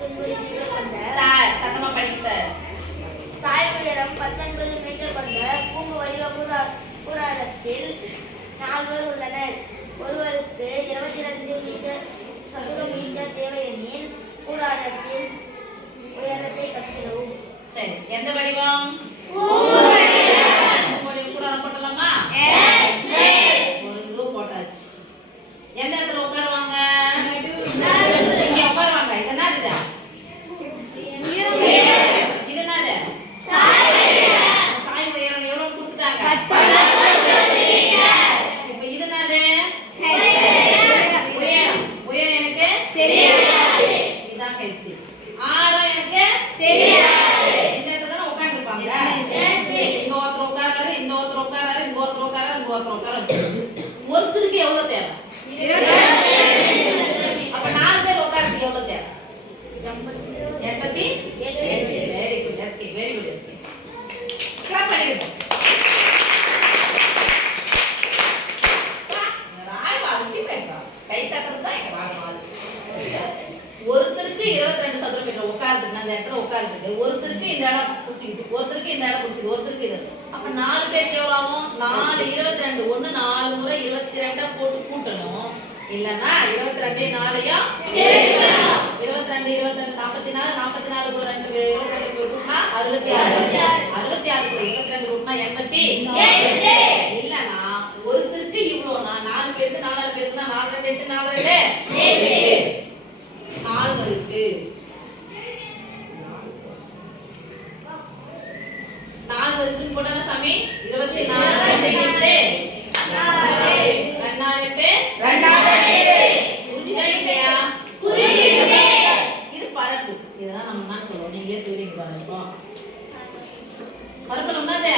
19 metre கொண்ட sir சத்தமா படிங்க சார். சாய் உயரம் 19 மீட்டர் கொண்ட பூங்கு வடிவ கூடாரத்தில் 4 பேர் உள்ளனர். ஒருவருக்கு 22 சதுர மீட்டர் தேவை எனில் கூடாரத்தில் உயரத்தை கணக்கிடவும். சரி, எந்த வடிவம்? கூடாரம் போட்டலாமா? ஒரு இது போட்டாச்சு. எந்த இடத்துல உட்காருவாங்க? இங்க உட்காருவாங்க. இது என்னது? இது என்னது? சாய் உயரம் எவ்வளவு கொடுத்துட்டாங்க? இப்ப இது என்னது? உயரம். உயரம் எனக்கு தெரியாது. இதான் கேச்சு. ஆரம் எனக்கு தெரியாது. இந்த இடத்துல தான் உட்கார்ந்துருப்பாங்க. இங்க ஒருத்தர் உட்காராரு, இந்த ஒருத்தர் உட்காராரு, இங்க ஒருத்தர் உட்காராரு, இங்க ஒருத்தர் உட்காராரு. ஒருத்தருக்கு எவ்வளவு தேவை? அப்ப 4 பேர் உட்கார்றதுக்கு எவ்வளவு தேவை? 87. Very good SK, very good SK. Clap பண்ணிடுங்க. கை தட்டுறது தான் எங்க வாழ்நாள். ஒருத்தருக்கு 22 சதுர மீட்டர் உட்கார்றதுக்கு அந்த இடத்துல உட்கார்றதுக்கு ஒருத்தருக்கு இந்த இடம் பிடிச்சிக்கிட்டு ஒருத்தருக்கு இந்த இடம் பிடிச்சிக்கிட்டு ஒருத்தருக்கு இது. அப்ப 4 பேருக்கு எவ்வளவு ஆகும்? 4 22 ஒண்ணு 4 முறை 22 போட்டு கூட்டணும். இல்லன்னா 22 4யும் 22 22 44 44 கூட 2 22 கூட்டினா 66 66 கூட 22 கூட்டினா 88. இல்லன்னா ஒருத்தருக்கு இவ்வளோனா 4 பேருக்கு 4 பேருக்குனா 4 2 8 4 2 8 4 இருக்கு. 4 இருக்குன்னு போட்டானா சாமி 24 2 இது பரப்பு. இதெல்லாம் நம்ம என்ன சொல்லுவோம்? நீங்களே சொல்லிங்க பாருங்க. பரப்பு என்னது?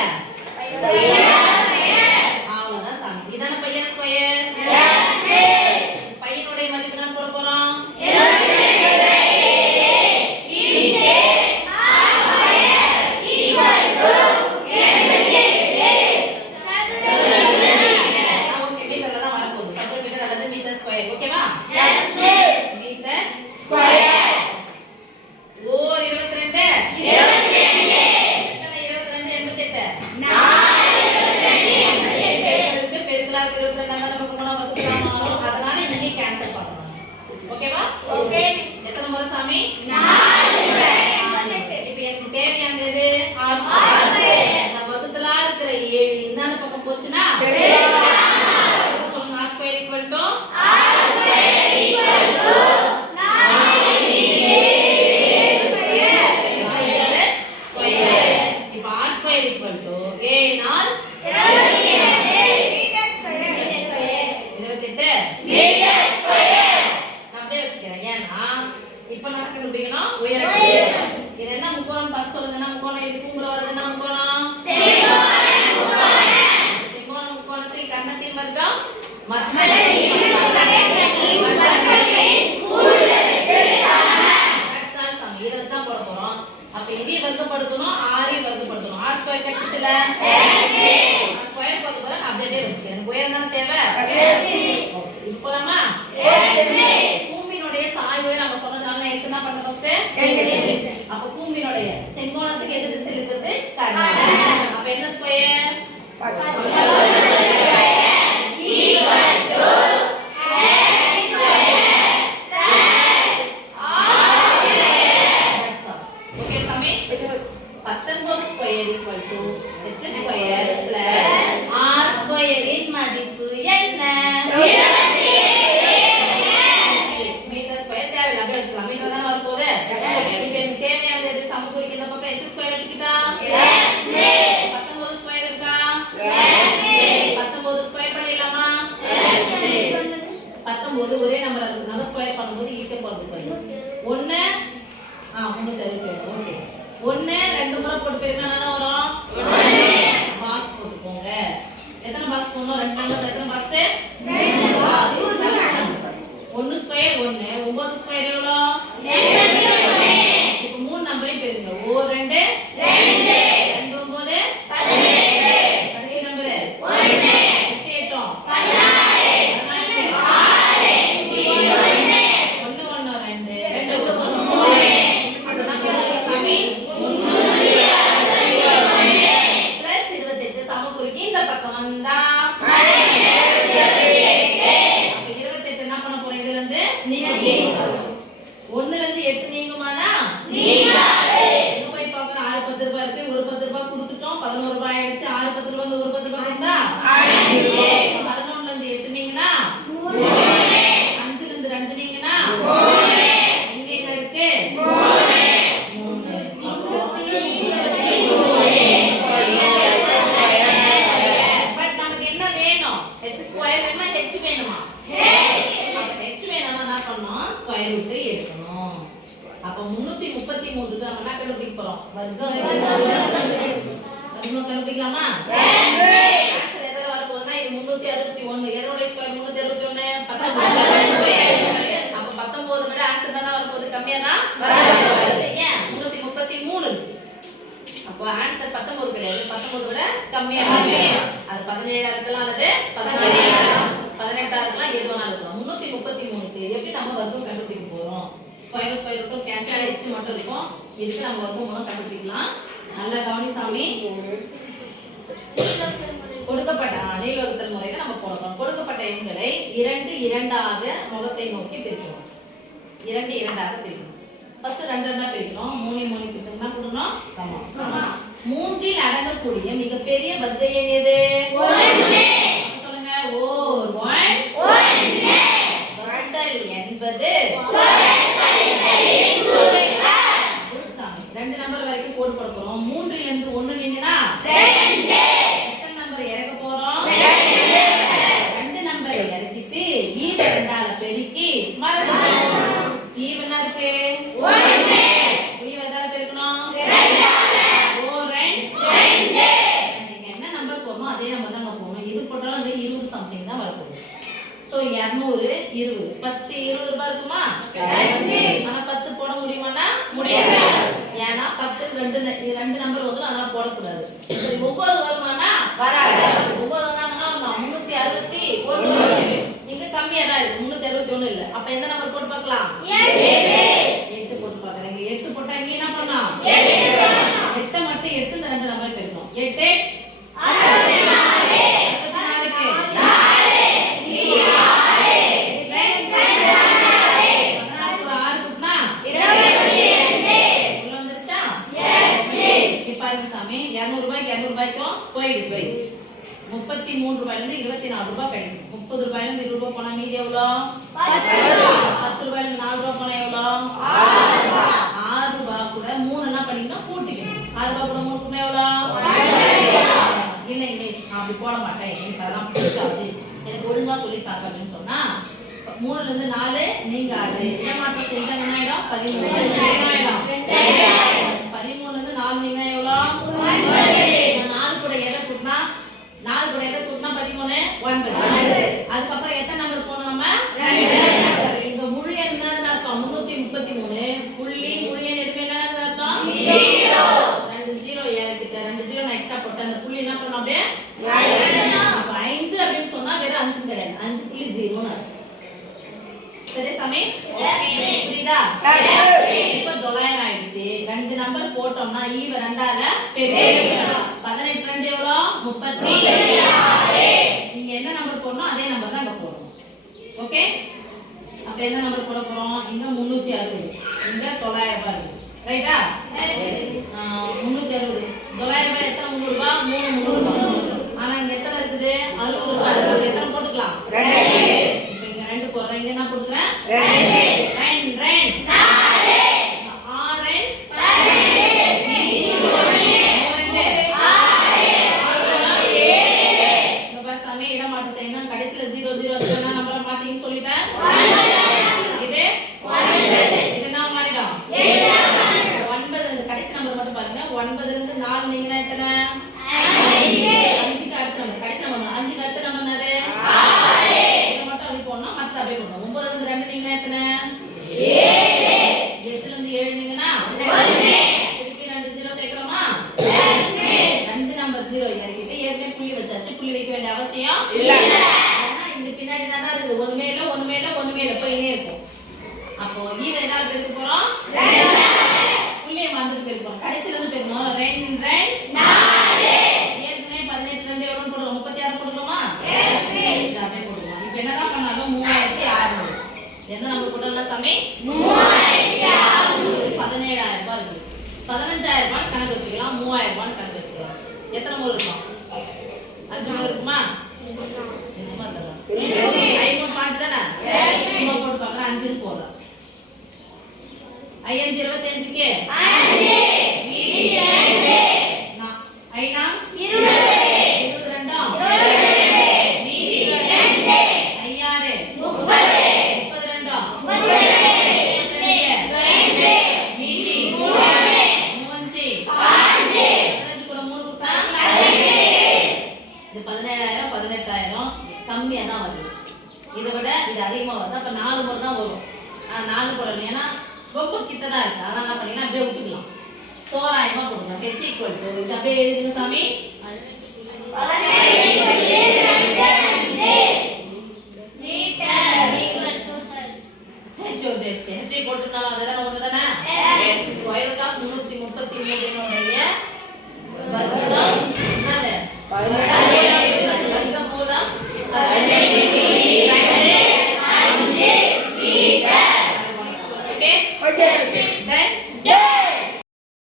அவ்வளவுதான் சாமி. இதான பையன் ஸ்கொயர். பையனுடைய மதிப்பு தான் போட போறோம். ஓகேவா? ஓகே. எத்தனை முறை சாமி? 4 முறை. இப்போ எனக்கு தேவையானது r². நான் வகுத்தல இருக்கிற 7 இந்தான பக்கம் போச்சுனா சொல்லுங்க. r² = இப்போ r² 7 நாள் 28. ஏன்னா இப்ப நடக்க முடியும்னா உயரம். இது என்ன முக்கோணம் பார்த்து சொல்லுங்க. முக்கோணம் இது கூம்புல வருதுன்னா முக்கோணம் செங்கோணம். முக்கோணத்தில் கர்ணத்தின் வர்க்கம் இதை தான் போட போறோம். அப்ப இதையும் வர்க்கப்படுத்தணும், ஆரையும் வர்க்கப்படுத்தணும். r² கிடைச்சுல ஸ்கொயர் போட்டு போற அப்படியே வச்சுக்கிறேன். உயரம் தானே தேவை. இப்போலாமா கூம்பினுடைய சாய் உயரம் நம்ம சொன்னதுனால நான் என்ன பண்ண ஃபர்ஸ்ட் அப்ப கூம்பினுடைய செங்கோணத்துக்கு எது திசையில் இருக்குது? கர்ணம். அப்ப என்ன ஸ்கொயர்? ஓகே சாமி. 19 square h square plus r² இன் மதிப்பு என்ன? மீட்டர் ஸ்கொயர் தேவையில்லை, அப்படியே வச்சுக்கலாம். மீட்டர் தானே வரப்போகுது. இப்போ எனக்கு தேவையானது எது? சமக்குறிக்கு இந்த பக்கம் h ஸ்கொயர் வச்சுக்கிட்டா 19 ஸ்கொயர் இருக்கா? 19 ஸ்கொயர் பண்ணிடலாமா? 19 ஒரே நம்பர் இருக்கு. நம்ம ஸ்கொயர் பண்ணும்போது ஈஸியா போறது. 1 360. ஓகே. 1 2 முறை போட்டு பெருக்கினா என்ன வரும்? பாக்ஸ் போட்டு போங்க. எத்தனை பாக்ஸ் போடணும்? 2 நம்பர். எத்தனை பாக்ஸ்? 2 பாக்ஸ். 1 ஸ்கொயர் 1 9 ஸ்கொயர் எவ்வளோ? 81. இப்போ 3 நம்பரையும் பெருக்குங்க. 1 2 2 2 9 18. கடைசி நம்பர் 1 8 8 16 16 1 1 2 2 1 1ல இருந்து 8 நீங்குமானா எங்க போய் பார்க்கணும் 6 10 ரூபாய் இருக்கு ஒரு 10 ரூபாய் கொடுத்துட்டோம் 11 ரூபாய் ஆயிடுச்சு 6 10 ரூபாய் ஒரு 10 ரூபாய் இருந்தா 11ல இருந்து 8 நீங்கனா 5ல இருந்து 2 நீங்கனா இங்க என்ன இருக்கு 3 பட் நமக்கு என்ன வேணும் h ஸ்கொயர் வேணுமா h வேணுமா h வேணும்னா என்ன பண்ணனும் ஸ்கொயர் ரூட் எடுக்கணும் அப்ப 333 க்கு நம்ம என்ன கண்டுபிடிக்க போறோம் வர்க்கம் கண்டுபிடிக்கலாமா ஆன்சர் எதல வர போகுதுன்னா இது 361 எதோட ஸ்கொயர் 361 19 அப்ப 19 விட ஆன்சர் தான வர போகுது கம்மியா தான் வர போகுது ஏன் 333 அப்போ ஆன்சர் 19 கிடையாது 19 விட கம்மியா இருக்கு அது 17 இருக்கலாம் அல்லது 16 இருக்கலாம் 18 இருக்கலாம் எது வேணாலும் இருக்கலாம் 333 க்கு எப்படி நம்ம வர்க்கம் கண்டுபிடிக்க போறோம் ஸ்கொயர் ரூட் கேன்சல் h மட்டும் இருக்கும் இதுக்கு நம்ம வர்க்கம் கண்டுபிடிக்கலாம் நல்லா கவனி சாமி கொடுக்கப்பட்ட நீள்வகுத்தல் முறையில நம்ம போடணும் கொடுக்கப்பட்ட எண்களை 2 2ஆக முகத்தை நோக்கி பிரிக்கணும் 2 2ஆக பிரிக்கணும் ஃபர்ஸ்ட் 2 2ஆ பிரிக்கணும் 3 3 பிரிக்கணும்னா கொடுக்கணும் கமா 3இல் அடங்கக்கூடிய மிகப்பெரிய வர்க்க எண் எது சொல்லுங்க ஓர் 1 வகுத்தல் என்பது ரெண்டு நம்பர் வரைக்கும் கோட் போட போறோம் 3ல இருந்து 1 நீங்கனா 2 எத்தனை நம்பர் இறக்க போறோம் 2 நம்பர் இறக்கிட்டு ஈவ ரெண்டால பெருக்கி மறந்துடணும் ஈவ என்ன இருக்கு 1 ஈவ எதால பெருக்கணும் 2 ஓ 2 நீங்க என்ன நம்பர் போறோமோ அதே நம்பர் தான் போறோம் இது போட்டாலும் அது 20 சம்திங் தான் வரப்போகுது சோ 200 20 10 20 ரூபாய் இருக்குமா ஆனா 10 போட முடியுமானா முடியாது ஏன்னா 10 ரெண்டு நம்பர் வந்து அதனால போட கூடாது சரி 9 வருமானா வராது 9 வந்தாங்கன்னா 361 நீங்க கம்மியா தான் இருக்கு 361 இல்ல அப்ப எந்த நம்பர் போட்டு பார்க்கலாம் 8 போட்டு பார்க்கறேன் 8 போட்டா இங்க என்ன பண்ணலாம் 8 மட்டும் 8 இந்த ரெண்டு நம்பர் பெருக்கணும் 8 போயிடுச்சு 33 ரூபாயில இருந்து 24 ரூபாய் கிடைக்கும் 30 ரூபாயில இருந்து 20 ரூபாய் போனா மீதி எவ்வளவு 10 ரூபாயில இருந்து 4 ரூபாய் போனா எவ்வளவு 6 ரூபாய் கூட 3 என்ன பண்ணிக்கணும் கூட்டிக்கணும் 6 ரூபாய் கூட 3 கூட்டினா எவ்வளவு இல்ல மிஸ் நான் அப்படி போட மாட்டேன் எனக்கு அதெல்லாம் பிடிக்காது எனக்கு ஒழுங்கா சொல்லி தாங்க அப்படின்னு சொன்னா 3ல இருந்து 4 நீங்க 6 ஏமாற்றம் செஞ்சா என்ன ஆயிடும் 13 ஆயிடும் 13ல இருந்து 4 நீங்க எவ்வளவு 4 கூட எதை கூட்டினா 13 9 அதுக்கப்புறம் எத்தனை நம்பர் போகணும் நம்ம 2 இங்க முழு எண் என்னன்னு அர்த்தம் 333 புள்ளி முழு எண் எதுவுமே என்னன்னு அர்த்தம் 0 2 0 ஏறிக்கிட்ட 2 0 நான் எக்ஸ்ட்ரா போட்டேன் அந்த புள்ளி என்ன பண்ணணும் அப்படியே 5 அப்படின்னு சொன்னா வேற 5 கிடையாது 5.0 சரி சாமி புரியுதா இப்ப 900 ஆயிடுச்சு ரெண்டு நம்பர் போட்டோம்னா ஈவ ரெண்டால பெருக்கணும் 18 2 எவ்வளவு 36 நீங்க என்ன நம்பர் போடணும் அதே நம்பர் தான் அங்க போடணும் ஓகே அப்ப என்ன நம்பர் போட போறோம் இங்க 360 இங்க 900 ரூபாய் இருக்கு ரைட்டா 360 900 ரூபாய் எத்தனை 300 ரூபாய் 300 ரூபாய் ஆனா இங்க எத்தனை இருக்குது 60 ரூபாய் இருக்கு எத்தனை போட்டுக்கலாம் 2 இப்போ இங்க 2 போடுறேன் இங்க என்ன போடுறேன் 2 2 4 6 கடைசில 0 0 நம்பர் மாத்தின்னு சொல்லிட்டேன் இது 9 இது நான் மாறிடும் 9 இந்த கடைசி நம்பர் மட்டும் பாருங்க 9ல இருந்து 4 நீங்க எத்தனை 5 க்கு அடுத்த நம்பர் கடைசி நம்பர் 5 க்கு அடுத்த நம்பர் என்னது 6 இத மட்டும் அப்படி போடணும் மத்த அப்படியே போடணும் 9ல இருந்து 2 நீங்க எத்தனை 7 8ல இருந்து 7 நீங்கனா 1 திருப்பி 2 0 சேர்க்கறோமா ரெண்டு நம்பர் 0 இறக்கிட்டு ஏற்கனவே புள்ளி வச்சாச்சு புள்ளி வைக்க வேண்டிய அவசியம் இல்ல பின்னாடி தான இருக்கு ஒண்ணுமே இல்ல போயினே இருக்கும் அப்போ ஈவ எதால பெருக்க போறோம் 2 புள்ளிய மறந்துட்டு பெருக்க போறோம் கடைசில இருந்து பெருக்கணும் 2 2 4 ஏற்கனவே 18 2 எவ்வளவு போடுறோம் 36 போடுறோமா எஸ் அப்படியே போடுறோம் இப்போ என்னதான் பண்ணாலும் 3600 என்ன நம்பர் போட்டோம்ல சாமி 17,000 ரூபாய் இருக்கு. 15,000 ரூபாய் கணக்கு வச்சுக்கலாம், 3,000 ரூபாய் கணக்கு வச்சுக்கலாம். எத்தனை முறை இருக்கும்? 5 முறை இருக்குமா? எதுமா தரலாம்? 5 5 தானே? சும்மா போட்டு பார்க்குறேன், 5 போடுறேன். 5 25க்கு 5 மீதி 2 ஐனா 20 22 மீதி 2 ஐயாறு 30 32 மீதி 3 கூட 3 கொடுத்தா இது 17,000 18,000 கம்மியா தான் வருது. இதை விட இது அதிகமா வருது. அப்ப 4 முறை தான் வரும். ஆனா 4 போடணும், ஏன்னா ரொம்ப கிட்ட தான் இருக்கு. அதனால என்ன பண்ணீங்கன்னா அப்படியே விட்டுக்கலாம். தோராயமா போட்டுக்கலாம். h = இது அப்படியே எழுதுங்க சாமி.